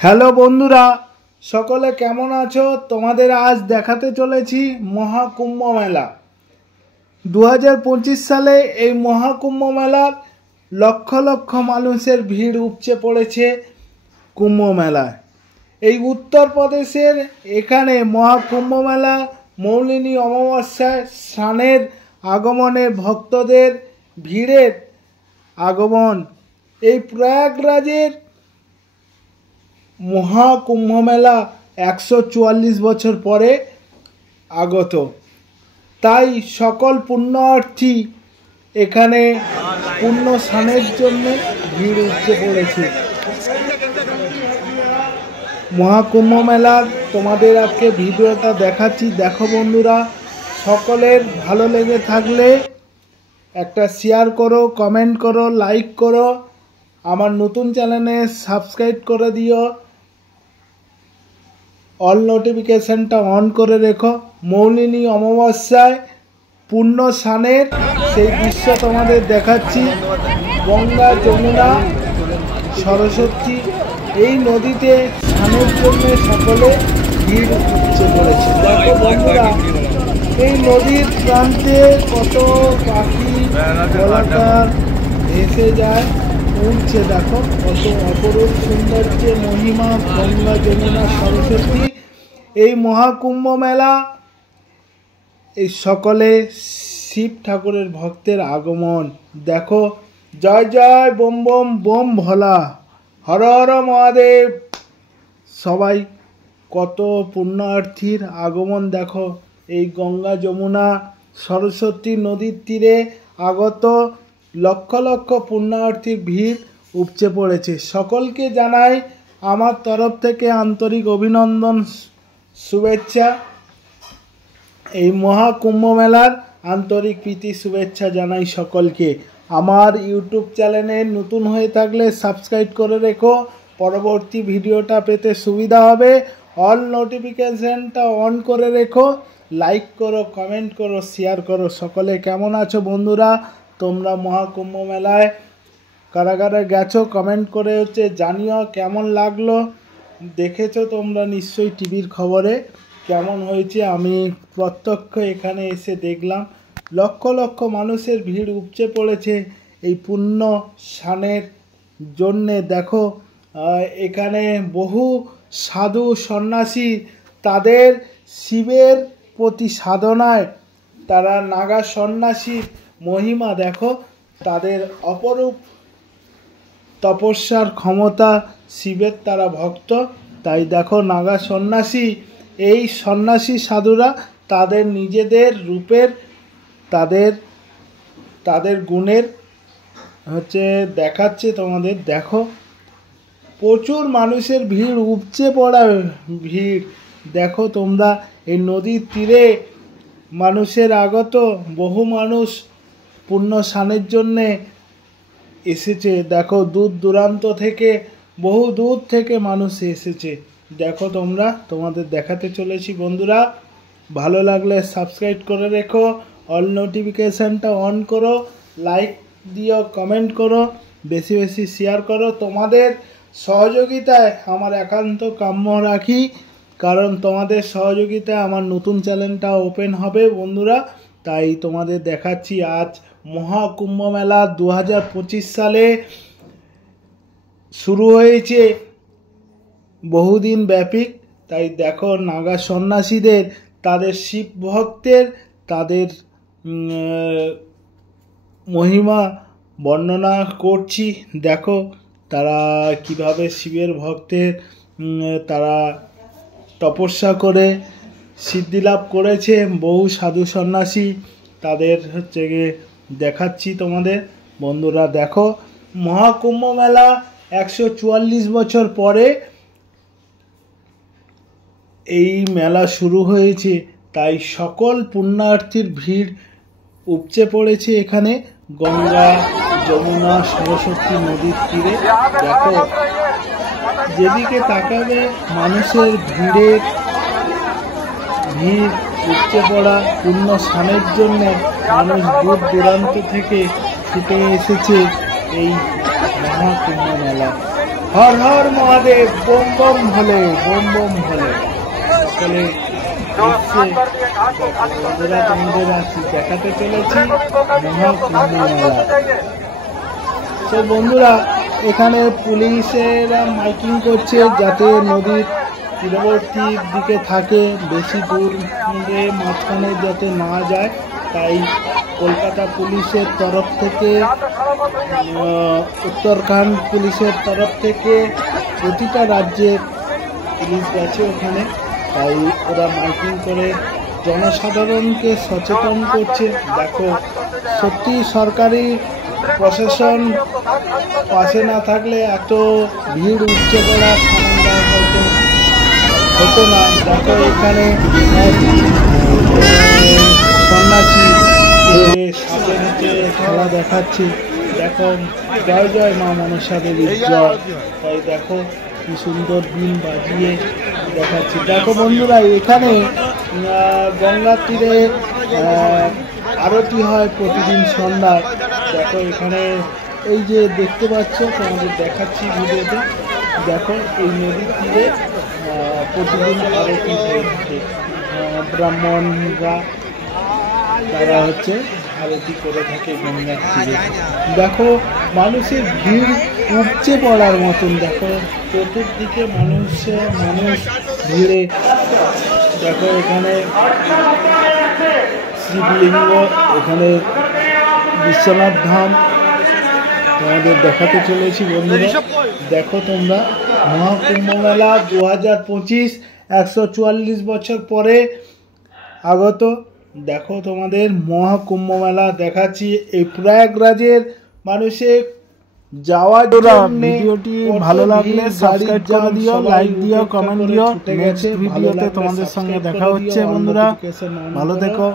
Hello বন্ধুরা, সকলে কেমন আছো? তোমাদের আজ দেখাতে চলেছি মহাকুম্ভ মেলা। 2025 সালে এই মহাকুম্ভ মেলার লক্ষ লক্ষ মানুষের ভিড় উপচে পড়েছে কুম্ভ মেলায়। এই উত্তরপ্রদেশের এখানে মহাকুম্ভ মেলা মৌলিনী অমাবস্যায় স্নানের আগমনে ভক্তদের ভিড়ের আগমন। এই প্রয়াগরাজের মহাকুম্ভ মেলা 144 বছর পরে আগত, তাই সকল পুণ্যার্থী এখানে পুণ্য স্নানের জন্য ভিড় উঠে পড়েছে। মহাকুম্ভ মেলার তোমাদের আজকে ভিডিওটা দেখাচ্ছি, দেখো বন্ধুরা। সকলের ভালো লেগে থাকলে একটা শেয়ার করো, কমেন্ট করো, লাইক করো, আমার নতুন চ্যানেলে সাবস্ক্রাইব করে দিও, অল নোটিফিকেশনটা অন করে রেখো। মৌলিনী অমাবস্যায় পূর্ণ স্নানের সেই দৃশ্য তোমাদের দেখাচ্ছি। গঙ্গা, যমুনা, সরস্বতী এই নদীতে স্নানের জন্য সকলে ভিড় উঠছে পড়েছে। দেখো বন্ধুরা, এই নদীর প্রান্তে কত পাখি জলাকার ভেসে যায়, উঠছে। দেখো কত অপরূপ সৌন্দর্যে মহিমা গঙ্গা, যমুনা, সরস্বতী। এই মহাকুম্ভ মেলা এই সকলে শিব ঠাকুরের ভক্তের আগমন। দেখো, জয় জয় বোম বোম বোম ভোলা, হর হর মহাদেব। সবাই কত পুণ্যার্থীর আগমন দেখো। এই গঙ্গা, যমুনা, সরস্বতী নদীর তীরে আগত লক্ষ লক্ষ পুণ্যার্থীর ভিড় উপচে পড়েছে। সকলকে জানাই আমার তরফ থেকে আন্তরিক অভিনন্দন, শুভেচ্ছা। এই মহাকুম্ভ মেলার আন্তরিক প্রীতি শুভেচ্ছা জানাই সকলকে। আমার ইউটিউব চ্যানেলে নতুন হয়ে থাকলে সাবস্ক্রাইব করে রেখো, পরবর্তী ভিডিওটা পেতে সুবিধা হবে। অল নোটিফিকেশনটা অন করে রেখো, লাইক করো, কমেন্ট করো, শেয়ার করো। সকলে কেমন আছো বন্ধুরা? তোমরা মহাকুম্ভ মেলায় কারা কারা গেছো কমেন্ট করে জানিও কেমন লাগলো। দেখেছো তোমরা নিশ্চয়ই টিভির খবরে কেমন হয়েছে। আমি প্রত্যক্ষ এখানে এসে দেখলাম লক্ষ লক্ষ মানুষের ভিড় উপচে পড়েছে এই পুণ্য স্নানের জন্যে। দেখো এখানে বহু সাধু সন্ন্যাসী তাদের শিবের প্রতি সাধনায়, তারা নাগা সন্ন্যাসীর মহিমা দেখো, তাদের অপরূপ তপস্যার ক্ষমতা, শিবের তারা ভক্ত। তাই দেখো নাগা সন্ন্যাসী, এই সন্ন্যাসী সাধুরা তাদের নিজেদের রূপের, তাদের গুণের দেখাচ্ছে তোমাদের। দেখো প্রচুর মানুষের ভিড়, উপচে পড়া ভিড়। দেখো তোমরা এই নদীর তীরে মানুষের আগত, বহু মানুষ পুণ্য স্নানের জন্যে এসেছে। দেখো দূর দূরান্ত থেকে, বহু দূর থেকে মানুষ এসেছে। দেখো তোমরা, তোমাদের দেখাতে চলেছি বন্ধুরা। ভালো লাগলে সাবস্ক্রাইব করে রেখো, অল নোটিফিকেশানটা অন করো, লাইক দিও, কমেন্ট করো, বেশি বেশি শেয়ার করো। তোমাদের সহযোগিতায় আমার একান্ত কাম্য রাখি, কারণ তোমাদের সহযোগিতায় আমার নতুন চ্যানেলটা ওপেন হবে বন্ধুরা। তাই তোমাদের দেখাচ্ছি আজ মহাকুম্ভ মেলা 2025 সালে শুরু হয়েছে, বহুদিন ব্যাপী। তাই দেখো নাগা সন্ন্যাসীদের, তাদের শিব ভক্তের, তাদের মহিমা বর্ণনা করছি। দেখো তারা কিভাবে শিবের ভক্তের তারা তপস্যা করে সিদ্ধি লাভ করেছে। বহু সাধু সন্ন্যাসী তাদের দেখাচ্ছি তোমাদের বন্ধুরা। দেখো মহাকুম্ভ মেলা 144 বছর পরে এই মেলা শুরু হয়েছে, তাই সকল পুণ্যার্থীর ভিড় উপচে পড়েছে এখানে গঙ্গা, যমুনা, সরস্বতী নদীর তীরে। দেখো যেদিকে তাকাবে মানুষের ভিড় উপচে পড়া। পুণ্য স্নানের জন্য মানুষ দূর দূরান্ত থেকে ছুটে এসেছে এই মহাকুম্ভ মেলা। হর হর মহাদেব, বোম বোম ভোলে, বোম বোম ভোলে। সকলে বন্ধুরা তোমাদের আছি দেখাতে চলেছি মহাকুম্ভ মেলা। তো বন্ধুরা এখানে পুলিশেরা মাইকিং করছে যাতে নদীর তীরবর্তী দিকে থাকে, বেশি দূর মাঝখানে যাতে না যায়। তাই কলকাতা পুলিশের তরফ থেকে, উত্তরাখণ্ড পুলিশের তরফ থেকে প্রতিটা রাজ্যের পুলিশ গেছে ওখানে। তাই ওরা মাইকিং করে জনসাধারণকে সচেতন করছে। দেখো সত্যি সরকারি প্রশাসন পাশে না থাকলে এত ভিড় উপচে পড়া হতো না। দেখো এখানে সন্ন্যাসী সাপের নিচে খেলা দেখাচ্ছে। দেখো জয় জয় মা মনসা দেবীর জয়। তাই দেখো কি সুন্দর দিন বাজিয়ে দেখাচ্ছি। দেখো বন্ধুরা এখানে গঙ্গার তীরে আরতি হয় প্রতিদিন সন্ধ্যায়। দেখো এখানে এই যে দেখতে পাচ্ছ, তোমাদের দেখাচ্ছি ভিডিওতে। দেখো এই নদীর তীরে প্রতিদিন আরতি হয়ে থাকে। ব্রাহ্মণরা তারা হচ্ছে আরতি করে থাকে গঙ্গার তীরে। দেখো মানুষের ভিড় উপচে পড়ার মতন। দেখো চতুর্দিকে মানুষ ভিড়ে। দেখো এখানে শিবলিঙ্গ, এখানে বিশ্বনাথ ধাম তোমাদের দেখাতে চলেছি বন্ধুরা। দেখো তোমরা মহাকুম্ভ মেলা 2025 144 বছর পরে আগত। দেখো তোমাদের মহাকুম্ভ মেলা দেখাচ্ছি। এই প্রয়াগরাজের মানুষের যাওয়ার জন্য ভিডিওটি ভালো লাগলে সাবস্ক্রাইব করে দিও, লাইক দিও, কমেন্ট দিও। নেক্সট ভিডিওতে তোমাদের সঙ্গে দেখা হচ্ছে বন্ধুরা। ভালো থেকো।